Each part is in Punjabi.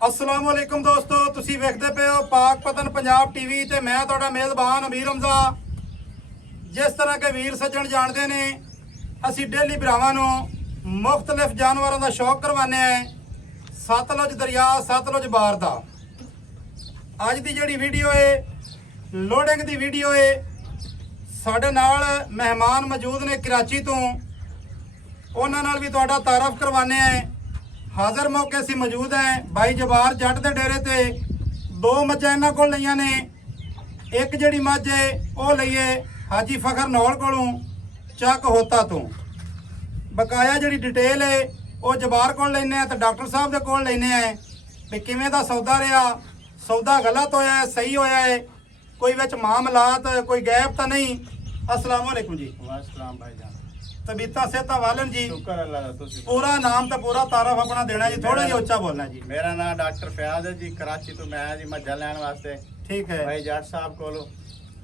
अस्सलाम वालेकुम दोस्तों, तुसी वेखदे पे हो पाक पतन पंजाब टीवी ते मैं तुहाडा मेज़बान अमीर हमजा। जिस तरह के वीर सज्जण जानते ने असी डेली भरावां नूं मुख्तलिफ जानवरों का शौक करवाने हैं। सतलुज दरिया सतलुज बार दा अज दी जिहड़ी वीडियो है लोडिंग दी वीडियो है। साडे नाल मेहमान मौजूद ने कराची तो, उन्हां नाल भी तुहाडा तारफ करवाने हैं। हाज़र मौके असीं मौजूद हैं भाई जवार जट के डेरे ते। दो मੱਝਾਂ इन्हां कोल लईआं ने। एक जिहड़ी मੱਝ है वो लईए हाजी फखर नौल कोलों चक होता तो। बकाया जिहड़ी डिटेल है वो जवार कोल लैने तो डॉक्टर साहब दे कोल लैने हैं भी किवें दा सौदा रहा, सौदा गलत होया है सही होया है, कोई विच मामलात कोई गैप तो नहीं। अस्सलाम वालेकुम जी। वालेकुम भाईजान। तबीयतां सेहतां वालन जी। शुक्र अल्लाह दा। तुसी पूरा नाम तो पूरा तारफ अपना देना जी, थोड़ा जी उच्चा बोलना जी। मेरा नाम डॉक्टर फयाज है जी। कराची तो मैं आया जी मੱਝਾਂ ਲੈਣ वास्ते। ठीक है भाई जट साहब कोलों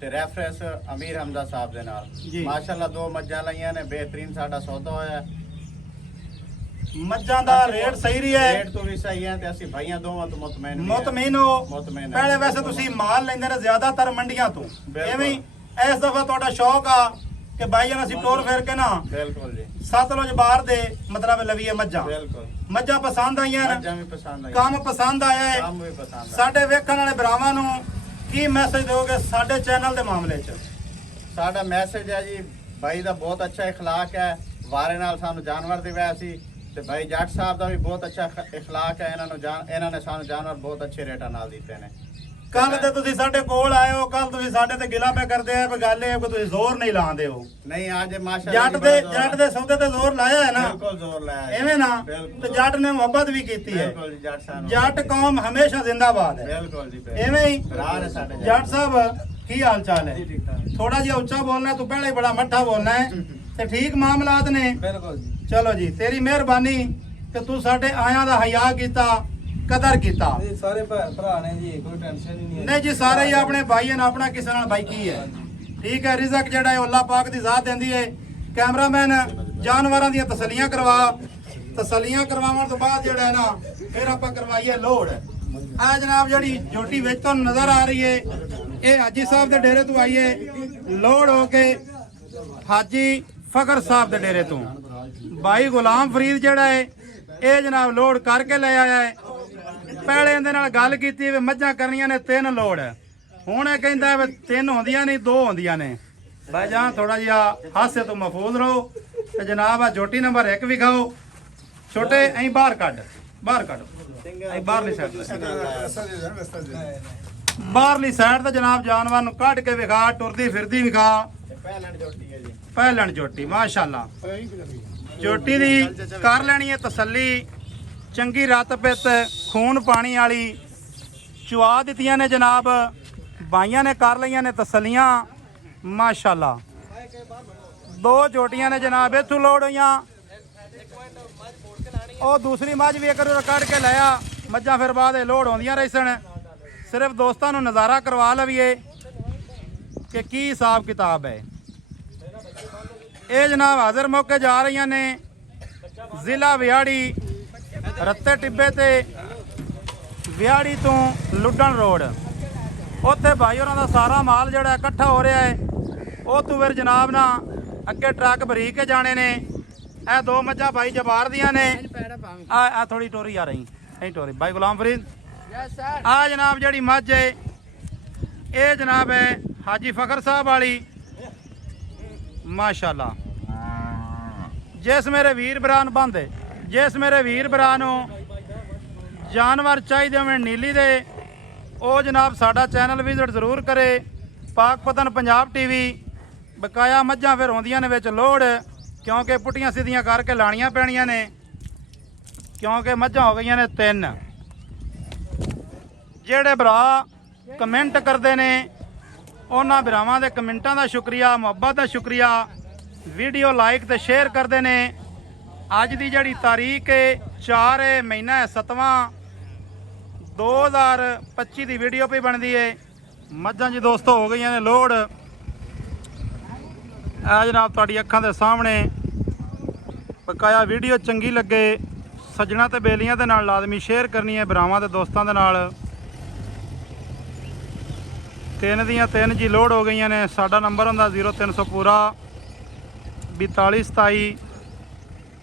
ते रेफरेंस अमीर हमजा साहब दे नाल जी। माशाअल्लाह दो मੱਝਾਂ लईआं ने, बेहतरीन साडा सौदा होया। मੱਝਾਂ ਦਾ ਰੇਟ ਸਹੀ ਰਿਹਾ ਹੈ, रेट तो भी सही है ते ਅਸੀਂ ਭਾਈਆਂ ਦੋਵਾਂ ਤੋਂ ਮੁਤਮਈਨ ਵੀ ਹਾਂ। ਮੁਤਮਈਨ ਹੋ। ਮੁਤਮਈਨ ਹੈ। ਪਹਿਲੇ ਵੈਸੇ ਤੁਸੀਂ ਮਾਲ ਲੈਂਦੇ ਨੇ ਜ਼ਿਆਦਾਤਰ ਮੰਡੀਆਂ ਤੋਂ, ਬਿਲਕੁਲ। ਐਵੇਂ ਹੀ ਇਸ ਦਫਾ ਤੁਹਾਡਾ ਸ਼ੌਕ ਆ ਕਿ ਭਾਈ ਜਨ ਅਸੀਂ ਟੋਰ ਫੇਰ ਕੇ ਨਾ बिल्कुल जी ਸਤਲੁਜ ਬਾਹਰ ਦੇ ਮਤਲਬ ਲਵੀਏ ਮੱਝਾਂ। बिल्कुल। ਮੱਝਾਂ ਪਸੰਦ ਆਈਆਂ ਨੇ, मੱਝਾਂ ਵੀ ਪਸੰਦ ਆਈ, ਕੰਮ ਪਸੰਦ ਆਇਆ ਹੈ। ਕੰਮ ਵੀ ਪਸੰਦ ਆ। ਸਾਡੇ ਵੇਖਣ ਵਾਲੇ ਭਰਾਵਾਂ ਨੂੰ ਕੀ ਮੈਸੇਜ ਦਿਓਗੇ ਸਾਡੇ ਚੈਨਲ ਦੇ ਮਾਮਲੇ 'ਚ? ਸਾਡਾ ਮੈਸੇਜ ਹੈ ਜੀ ਭਾਈ ਦਾ ਬਹੁਤ ਅੱਛਾ اخلاق ਹੈ, ਵਾਰੇ ਨਾਲ ਸਾਨੂੰ ਜਾਨਵਰ ਦਿਵਾਇਆ ਸੀ ਤੇ ਭਾਈ ਜੱਟ ਸਾਹਿਬ ਦਾ ਵੀ ਬਹੁਤ ਅੱਛਾ اخلاق ਹੈ। ਇਹਨਾਂ ਨੇ ਸਾਨੂੰ ਜਾਨਵਰ ਬਹੁਤ ਅੱਛੇ ਰੇਟਾਂ ਨਾਲ ਦਿੱਤੇ ਨੇ। ਕੱਲ ਤੇ ਤੁਸੀਂ ਸਾਡੇ ਕੋਲ ਆਏ ਹੋ, ਕੱਲ ਤੁਸੀਂ ਸਾਡੇ ਤੇ ਗਿਲਾ ਪੈ ਕਰਦੇ ਆ, ਗੱਲ ਇਹ ਕਿ ਤੁਸੀਂ ਜ਼ੋਰ ਨਹੀਂ ਲਾਉਂਦੇ ਹੋ। ਨਹੀਂ ਅੱਜ ਮਾਸ਼ਾਅੱਲਾ ਜੱਟ ਦੇ ਸੌਦੇ ਤੇ ਜ਼ੋਰ ਲਾਇਆ ਹੈ ਨਾ, ਬਿਲਕੁਲ ਜ਼ੋਰ ਲਾਇਆ ਐਵੇਂ ਨਾ। ਬਿਲਕੁਲ। ਤੇ ਜੱਟ ਨੇ ਮੁਹੱਬਤ ਵੀ ਕੀਤੀ ਹੈ। ਬਿਲਕੁਲ ਜੀ ਜੱਟ ਸਾਹਿਬ ਜੱਟ ਕੌਮ ਹਮੇਸ਼ਾ ਜ਼ਿੰਦਾਬਾਦ ਹੈ। ਬਿਲकुल ਜੀ ਐਵੇਂ ਹੀ ਭਰਾ ਨੇ ਸਾਡੇ ਜੱਟ ਸਾਹਿਬ ਕੀ ਹਾਲ ਚਾਲ ਹੈ? ਥੋੜਾ ਜਿਹਾ ਉੱਚਾ ਬੋਲਣਾ, ਤੂੰ ਪਹਿਲਾਂ ਹੀ ਬੜਾ ਮੱਠਾ ਬੋਲਣਾ ਹੈ ਤੇ ਠੀਕ ਮਾਮਲਾਤ ਨੇ। ਬਿਲकुल ਜੀ। ਚਲੋ ਜੀ, ਤੇਰੀ ਮਿਹਰਬਾਨੀ ਕਿ ਤੂੰ ਸਾਡੇ ਆਇਆਂ ਦਾ ਹਯਾ ਕੀਤਾ, ਕਦਰ ਕੀਤਾ। ਸਾਰੇ ਭੈਣ ਭਰਾ ਨੇ ਜੀ, ਕੋਈ ਟੈਨਸ਼ਨ ਹੀ ਨਹੀਂ ਹੈ। ਨਹੀਂ ਜੀ, ਸਾਰੇ ਹੀ ਆਪਣੇ ਭਾਈ ਹਨ, ਆਪਣਾ ਕਿਸੇ ਨਾਲ ਭਾਈ ਕੀ ਹੈ। ਠੀਕ ਹੈ, ਰਿਜ਼ਕ ਜਿਹੜਾ ਹੈ ਅੱਲਾਹ ਪਾਕ ਦੀ ਜ਼ਾਤ ਦਿੰਦੀ ਹੈ। ਕੈਮਰਾਮੈਨ ਜਾਨਵਰਾਂ ਦੀਆਂ ਤਸੱਲੀਆਂ ਕਰਵਾ, ਤਸੱਲੀਆਂ ਕਰਵਾਉਣ ਤੋਂ ਬਾਅਦ ਜਿਹੜਾ ਹੈ ਨਾ ਫਿਰ ਆਪਾਂ ਕਰਵਾਈਏ ਲੋਡ। ਆ ਜਨਾਬ ਜਿਹੜੀ ਜੋਟੀ ਵਿੱਚ ਤੁਹਾਨੂੰ ਨਜ਼ਰ ਆ ਰਹੀ ਹੈ, ਇਹ ਹਾਜੀ ਸਾਹਿਬ ਦੇ ਡੇਰੇ ਤੋਂ ਆਈ ਹੈ, ਲੋਡ ਹੋ ਕੇ ਹਾਜੀ ਫਖਰ ਸਾਹਿਬ ਦੇ ਡੇਰੇ ਤੋਂ। ਭਾਈ ਗੁਲਾਮ ਫਰੀਦ ਜਿਹੜਾ ਹੈ ਇਹ ਜਨਾਬ ਲੋਡ ਕਰਕੇ ਲੈ ਆਇਆ ਹੈ। ਪਹਿਲੇ ਇਹਦੇ ਨਾਲ ਗੱਲ ਕੀਤੀ ਵੀ ਮੱਝਾਂ ਕਰਨੀਆਂ ਨੇ 3 ਲੋਡ, ਹੁਣ ਇਹ ਕਹਿੰਦਾ ਵੀ 3 ਹੁੰਦੀਆਂ ਨਹੀਂ 2 ਹੁੰਦੀਆਂ ਨੇ। ਭਾਈ ਜਾਨ ਥੋੜਾ ਜਿਹਾ ਹਾਸੇ ਤੋਂ ਮਹਿਫੂਜ਼ ਰਹੋ ਤੇ ਜਨਾਬ ਆ ਜੋਟੀ ਨੰਬਰ 1 ਵੀ ਖਾਓ। ਛੋਟੇ ਐਂ ਬਾਹਰ ਕੱਢ, ਬਾਹਰ ਕੱਢ, ਐਂ ਬਾਹਰਲੀ ਸਾਈਡ ਬਾਹਰਲੀ ਸਾਈਡ ਤੇ ਜਨਾਬ ਜਾਨਵਰ ਨੂੰ ਕੱਢ ਕੇ ਵਿਖਾ, ਟੁਰਦੀ ਫਿਰਦੀ ਵਿਖਾ। ਪਹਿਲਣ ਜੋਟੀ ਹੈ ਜੀ। ਪਹਿਲਣ ਜੋਟੀ ਮਾਸ਼ਾਅੱਲਾ। ਜੋਟੀ ਦੀ ਕਰ ਲੈਣੀ ਹੈ ਤਸੱਲੀ, ਚੰਗੀ ਰਤ ਪਿੱਤ ਖੂਨ ਪਾਣੀ ਵਾਲੀ ਚੁਆ ਦਿੱਤੀਆਂ ਨੇ ਜਨਾਬ, ਬਾਈਆਂ ਨੇ ਕਰ ਲਈਆਂ ਨੇ ਤਸੱਲੀਆਂ ਮਾਸ਼ਾਅੱਲਾ। 2 ਜੋਟੀਆਂ ਨੇ ਜਨਾਬ ਇੱਥੋਂ ਲੋਡ ਹੋਈਆਂ। ਉਹ ਦੂਸਰੀ ਮੱਝ ਵੀ ਇੱਕ ਕੱਢ ਕੇ ਲਿਆ। ਮੱਝਾਂ ਫਿਰ ਬਾਅਦ ਲੋਡ ਆਉਂਦੀਆਂ ਰਹੀ ਸਨ। ਸਿਰਫ ਦੋਸਤਾਂ ਨੂੰ ਨਜ਼ਾਰਾ ਕਰਵਾ ਲਵੀਏ ਕਿ ਕੀ ਹਿਸਾਬ ਕਿਤਾਬ ਹੈ। ਇਹ ਜਨਾਬ ਹਾਜ਼ਰ ਮੌਕੇ ਜਾ ਰਹੀਆਂ ਨੇ ਜ਼ਿਲ੍ਹਾ ਵਿਆੜੀ, ਰੱਤੇ ਟਿੱਬੇ ਤੇ ਵਿਆੜੀ ਤੋਂ ਲੁੱਡਣ ਰੋਡ। ਉੱਥੇ ਭਾਈ ਉਹਨਾਂ ਦਾ ਸਾਰਾ ਮਾਲ ਜਿਹੜਾ ਇਕੱਠਾ ਹੋ ਰਿਹਾ ਹੈ। ਉਹ ਤੋਂ ਫਿਰ ਜਨਾਬ ਨਾ ਅੱਗੇ ਟਰੱਕ ਭਰੀ ਕੇ ਜਾਣੇ ਨੇ। ਇਹ 2 ਮੱਝਾਂ ਭਾਈ ਜਵਾਰ ਦੀਆਂ ਨੇ। ਆ ਥੋੜੀ ਟੋਰੀ ਆ ਰਹੀ ਐਂ ਟੋਰੀ ਭਾਈ ਗੁਲਾਮ ਫਰੀਦ। ਆ ਜਨਾਬ ਜਿਹੜੀ ਮੱਝ ਹੈ ਇਹ ਜਨਾਬ ਹੈ ਹਾਜੀ ਫਖਰ ਸਾਹਿਬ ਵਾਲੀ ਮਾਸ਼ਾਅੱਲਾ। ਜਿਸ ਮੇਰੇ ਵੀਰ ਭਰਾ ਨੂੰ ਬੰਦੇ, ਜਿਸ ਮੇਰੇ ਵੀਰ ਭਰਾ ਨੂੰ ਜਾਨਵਰ ਚਾਹੀਦੇ ਹੋਣ ਨੀਲੀ ਦੇ, ਉਹ ਜਨਾਬ ਸਾਡਾ ਚੈਨਲ ਵਿਜ਼ਿਟ ਜ਼ਰੂਰ ਕਰੇ, ਪਾਕ ਪਤਨ ਪੰਜਾਬ ਟੀਵੀ। ਬਕਾਇਆ ਮੱਝਾਂ ਫਿਰ ਆਉਂਦੀਆਂ ਨੇ ਵਿੱਚ ਲੋਡ, ਕਿਉਂਕਿ ਪੁੱਟੀਆਂ ਸਿੱਧੀਆਂ ਕਰਕੇ ਲਾਣੀਆਂ ਪੈਣੀਆਂ ਨੇ, ਕਿਉਂਕਿ ਮੱਝਾਂ ਹੋ ਗਈਆਂ ਨੇ 3। ਜਿਹੜੇ ਭਰਾ ਕਮੈਂਟ ਕਰਦੇ ਨੇ ਉਹਨਾਂ ਭਰਾਵਾਂ ਦੇ ਕਮੈਂਟਾਂ ਦਾ ਸ਼ੁਕਰੀਆ, ਮੁਹੱਬਤ ਦਾ ਸ਼ੁਕਰੀਆ। ਵੀਡੀਓ ਲਾਈਕ ਤੇ ਸ਼ੇਅਰ ਕਰਦੇ ਨੇ। ਅੱਜ ਦੀ ਜਿਹੜੀ ਤਾਰੀਖ ਹੈ 4 ਮਹੀਨਾ 7ਵਾਂ 2025 ਦੀ ਵੀਡੀਓ ਪਈ ਬਣਦੀ ਹੈ। ਮੱਝਾਂ ਜੀ ਦੋਸਤੋ ਹੋ ਗਈਆਂ ਨੇ ਲੋਡ। ਆ ਜਨਾਬ ਤੁਹਾਡੀ ਅੱਖਾਂ ਦੇ ਸਾਹਮਣੇ। ਬਕਾਇਆ ਵੀਡੀਓ ਚੰਗੀ ਲੱਗੇ ਸੱਜਣਾ ਤੇ ਬੇਲੀਆਂ ਦੇ ਨਾਲ ਲਾਜ਼ਮੀ ਸ਼ੇਅਰ ਕਰਨੀ ਹੈ, ਭਰਾਵਾਂ ਤੇ ਦੋਸਤਾਂ ਦੇ ਨਾਲ। 3 ਦੀਆਂ 3 ਜੀ ਲੋਡ ਹੋ ਗਈਆਂ ਨੇ। ਸਾਡਾ ਨੰਬਰ ਹੁੰਦਾ 0300 ਪੂਰਾ 4227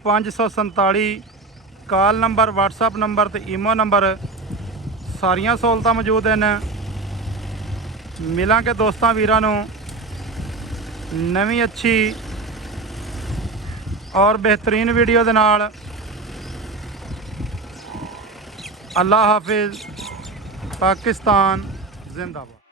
547। ਕਾਲ ਨੰਬਰ, WhatsApp ਨੰਬਰ ਤੇ ਈਮੋ ਨੰਬਰ ਸਾਰੀਆਂ ਸਹੂਲਤਾਂ ਮੌਜੂਦ ਹਨ। ਮਿਲਾਂਗੇ ਦੋਸਤਾਂ ਵੀਰਾਂ ਨੂੰ ਨਵੀਂ ਅੱਛੀ ਔਰ ਬਿਹਤਰੀਨ ਵੀਡੀਓ ਦੇ ਨਾਲ। ਅੱਲਾ ਹਾਫਿਜ਼। ਪਾਕਿਸਤਾਨ ਜ਼ਿੰਦਾਬਾਦ।